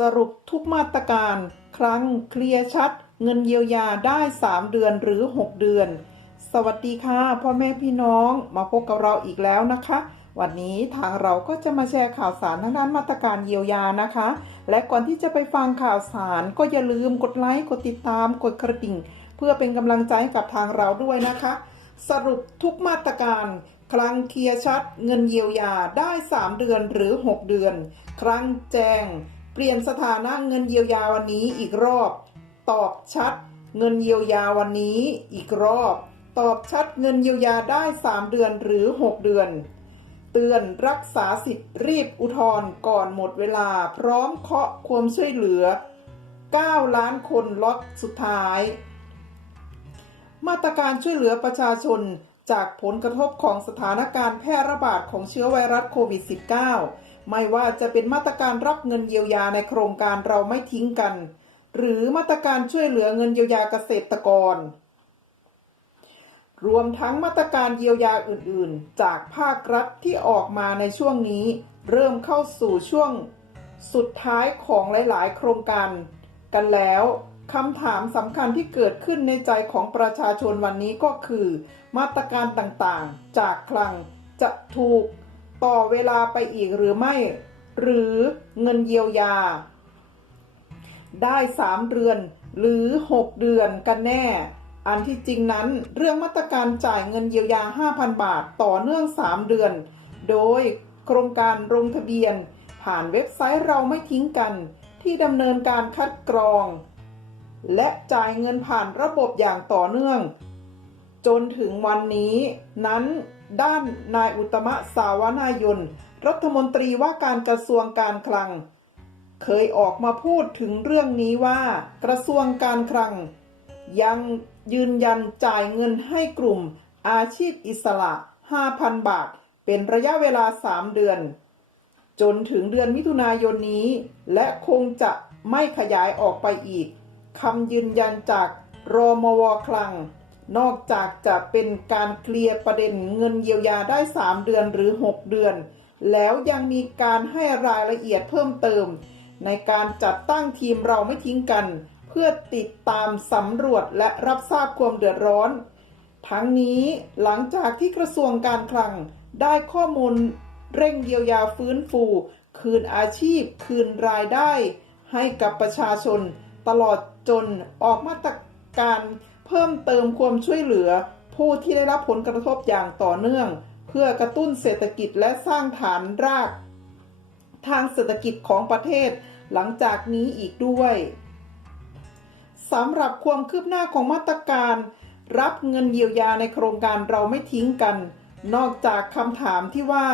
สรุปทุกมาตรการ ครั้งเคลียร์ชัด เงินเยียวยาได้ 3 เดือนหรือ 6 เดือน สวัสดีค่ะ พ่อแม่พี่น้องมาพบกับเราอีกแล้วนะคะ วันนี้ทางเราก็จะมาแชร์ข่าวสารทางด้านมาตรการเยียวยานะคะ และก่อนที่จะไปฟังข่าวสารก็อย่าลืมกดไลค์กดติดตามกดกระดิ่ง เพื่อเป็นกำลังใจให้กับทางเราด้วยนะคะ สรุปทุกมาตรการครั้งเคลียร์ชัด เงินเยียวยาได้ 3 เดือนหรือ 6 เดือน ครั้งแจง เปลี่ยนสถานะเงินเยียวยาวันนี้อีกรอบ ตอบชัด เงินเยียวยาวันนี้อีกรอบ ตอบชัดเงินเยียวยาได้ 3 เดือนหรือ 6 เดือน เตือนรักษาสิทธิ์รีบอุทธรณ์ก่อนหมดเวลา พร้อมเคาะความช่วยเหลือ 9 ล้านคนล็อตสุดท้าย มาตรการช่วยเหลือประชาชนจากผลกระทบของสถานการณ์แพร่ระบาดของเชื้อไวรัสโควิด -19 ไม่ว่าจะเป็นมาตรการรับเงินเยียวยาในโครงการเราไม่ทิ้งกัน หรือมาตรการช่วยเหลือเงินเยียวยาเกษตรกร รวมทั้งมาตรการเยียวยาอื่นๆ จากภาครัฐที่ออกมาในช่วงนี้ เริ่มเข้าสู่ช่วง สุดท้ายของหลายๆ โครงการ กันแล้วคำถามสำคัญที่เกิดขึ้นในใจของประชาชนวันนี้ก็คือ มาตรการต่างๆ จากคลังจะถูก ต่อเวลาไปอีกหรือไม่ หรือเงินเยียวยา ได้3เดือนหรือ 6 เดือนกันแน่ อันที่จริงนั้นเรื่องมาตรการจ่ายเงินเยียวยา 5,000 บาทต่อเนื่อง 3 เดือน โดยโครงการลงทะเบียน ผ่านเว็บไซต์เราไม่ทิ้งกัน ที่ดำเนินการคัดกรอง และจ่ายเงินผ่านระบบอย่างต่อเนื่อง จนถึงวันนี้นั้น ด้านนายอุตมะสาวนายน รัฐมนตรีว่าการกระทรวงการคลัง เคยออกมาพูดถึงเรื่องนี้ว่า กระทรวงการคลัง ยังยืนยันจ่ายเงินให้กลุ่มอาชีพอิสระ 5,000 บาท เป็นระยะเวลา 3 เดือน จนถึงเดือนมิถุนายนนี้ และคงจะไม่ขยายออกไปอีกคำยืนยันจากรมวคลัง นอกจากจะเป็นการเคลียร์ประเด็นเงินเยียวยาได้ 3 เดือนหรือ 6 เดือน แล้วยังมีการให้รายละเอียดเพิ่มเติม ในการจัดตั้งทีมเราไม่ทิ้งกัน เพื่อติดตามสำรวจและรับทราบความเดือดร้อน ทั้งนี้หลังจากที่กระทรวงการคลังได้ข้อมูลเร่งเยียวยาฟื้นฟู คืนอาชีพ คืนรายได้ ให้กับประชาชน ตลอดจนออกมาตรการ เพิ่มเติมความช่วยเหลือ ผู้ที่ได้รับผลกระทบอย่างต่อเนื่อง เพื่อกระตุ้นเศรษฐกิจและสร้างฐานราก ทางเศรษฐกิจของประเทศ หลังจากนี้อีกด้วยสำหรับความคืบหน้าของมาตรการ รับเงินเยียวยาในโครงการเราไม่ทิ้งกัน นอกจากคำถามที่ว่า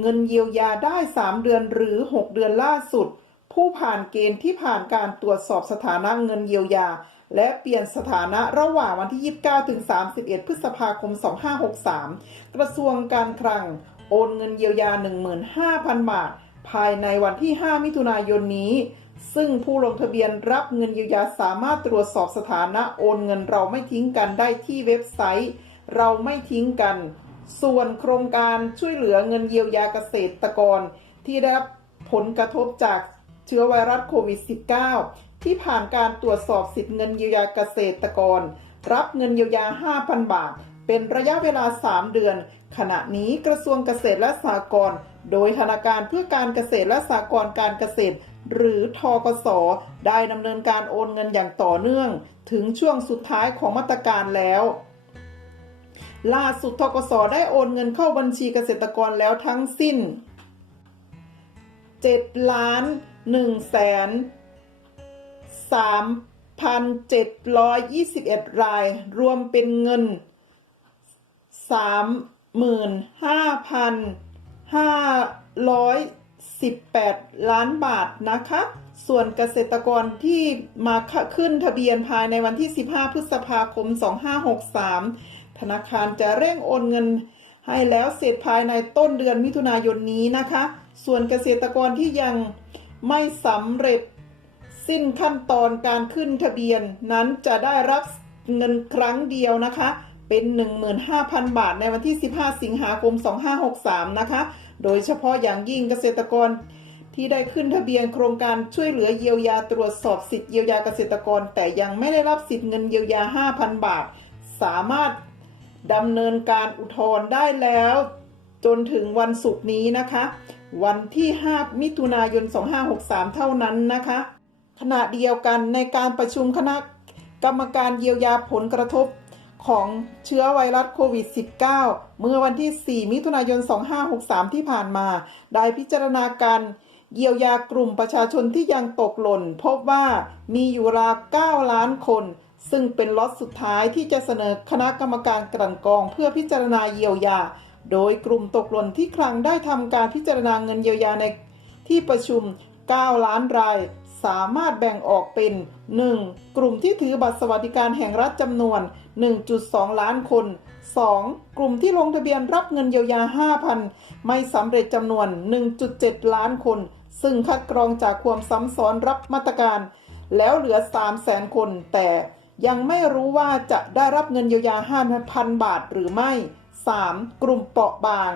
เงินเยียวยาได้ 3 เดือนหรือ 6 เดือนล่าสุด ผู้ผ่านเกณฑ์ที่ผ่านการตรวจสอบสถานะเงินเยียวยา และเปลี่ยนสถานะระหว่างวันที่ 29 ถึง 31 พฤษภาคม 2563 กระทรวงการคลัง โอนเงินเยียวยา 15,000 บาท ภายในวันที่ 5 มิถุนายนนี้ ซึ่งผู้ลงทะเบียนรับเงินเยียวยาสามารถตรวจสอบสถานะโอนเงินเราไม่ทิ้งกันได้ที่เว็บไซต์ เราไม่ทิ้งกัน ส่วนโครงการช่วยเหลือเงินเยียวยาเกษตรกร ที่ได้รับผลกระทบจากเชื้อไวรัสโควิด -19 ที่ผ่านการตรวจสอบสิทธิเงินเยียวยาเกษตรกร รับเงินเยียวยา 5,000 บาท เป็นระยะเวลา 3 เดือน ขณะนี้กระทรวงเกษตรและสหกรณ์โดยธนาคารเพื่อการเกษตรและสหกรณ์การเกษตร หรือทกส ได้ดำเนินการโอนเงินอย่างต่อเนื่อง ถึงช่วงสุดท้ายของมาตรการแล้วล่าสุดทกสได้โอนเงินเข้าบัญชีเกษตรกรแล้วทั้งสิ้น7ล้าน1แสน 3,721 ราย รวมเป็นเงิน 35,518 ล้านบาทนะคะ ส่วนเกษตรกรที่มาขึ้นทะเบียนภายในวันที่ 15 พฤษภาคม 2563 ธนาคารจะเร่งโอนเงินให้แล้วเสร็จภายในต้นเดือนมิถุนายนนี้นะคะ ส่วนเกษตรกรที่ยังไม่สำเร็จ สิ้นขั้นตอนการขึ้นทะเบียนนั้นจะได้รับเงินครั้งเดียวนะคะ เป็น 15,000 บาทในวันที่ 15 สิงหาคม 2563 นะคะ โดยเฉพาะอย่างยิ่งเกษตรกรที่ได้ขึ้นทะเบียนโครงการช่วยเหลือเยียวยาตรวจสอบสิทธิเยียวยาเกษตรกร แต่ยังไม่ได้รับสิทธิเงินเยียวยา 5,000 บาท สามารถดำเนินการอุทธรณ์ได้แล้ว จนถึงวันศุกร์นี้นะคะ วันที่ 5 มิถุนายน 2563 เท่านั้นนะคะ ขณะเดียวกันในการประชุมคณะกรรมการเยียวยาผลกระทบของเชื้อไวรัสโควิด -19 เมื่อวันที่ 4 มิถุนายน 2563 ที่ผ่านมา ได้พิจารณาการเยียวยากลุ่มประชาชนที่ยังตกหล่น พบว่ามีอยู่ราว9ล้านคน ซึ่งเป็นล็อตสุดท้ายที่จะเสนอคณะกรรมการกลั่นกรองเพื่อพิจารณาเยียวยา โดยกลุ่มตกหล่นที่คลังได้ทำการพิจารณาเงินเยียวยาในที่ประชุม 9 ล้านราย สามารถแบ่งออกเป็น 1. กลุ่มที่ถือบัตรสวัสดิการแห่งรัฐจำนวน 1.2 ล้านคน 2. กลุ่มที่ลงทะเบียนรับเงินเยียวยา 5,000 ไม่สำเร็จจำนวน 1.7 ล้านคน ซึ่งคัดกรองจากความซ้ำซ้อนรับมาตรการ แล้วเหลือ 300,000 คน แต่ยังไม่รู้ว่าจะได้รับเงินเยียวยา 5,000 บาทหรือไม่ 3. กลุ่มเปราะบาง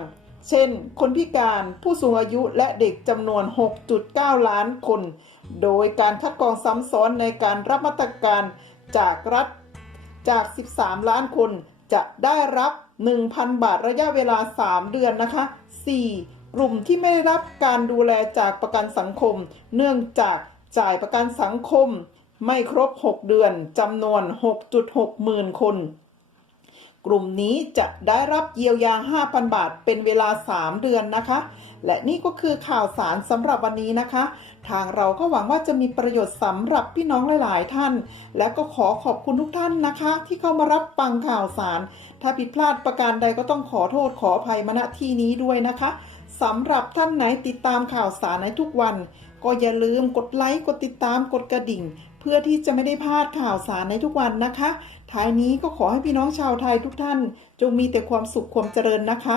เช่น คนพิการ ผู้สูงอายุและเด็กจำนวน 6.9 ล้านคน โดยการคัดกรองซ้ำซ้อนในการรับมาตรการจากรัฐจาก 13 ล้านคนจะได้รับ 1,000 บาทระยะเวลา 3 เดือนนะคะ 4. กลุ่มที่ไม่ได้รับการดูแลจากประกันสังคม เนื่องจากจ่ายประกันสังคม ไม่ครบ 6 เดือนจำนวน 6.6 หมื่นคน กลุ่มนี้จะได้รับเยียวยา 5,000 บาทเป็นเวลา 3 เดือนนะคะ และนี่ก็คือข่าวสารสำหรับวันนี้นะคะ ทางเราก็หวังว่าจะมีประโยชน์สำหรับพี่น้องหลาย ๆ ท่าน และก็ขอขอบคุณทุกท่านนะคะ ที่เข้ามารับฟังข่าวสาร ถ้าผิดพลาดประการใดก็ต้องขอโทษขออภัยมาณที่นี้ด้วยนะคะสำหรับท่านไหนติดตามข่าวสารในทุกวัน ก็อย่าลืมกดไลค์กดติดตามกดกระดิ่ง เพื่อที่จะไม่ได้พลาดข่าวสารในทุกวันนะคะ ท้ายนี้ก็ขอให้พี่น้องชาวไทยทุกท่าน จงมีแต่ความสุขความเจริญนะคะ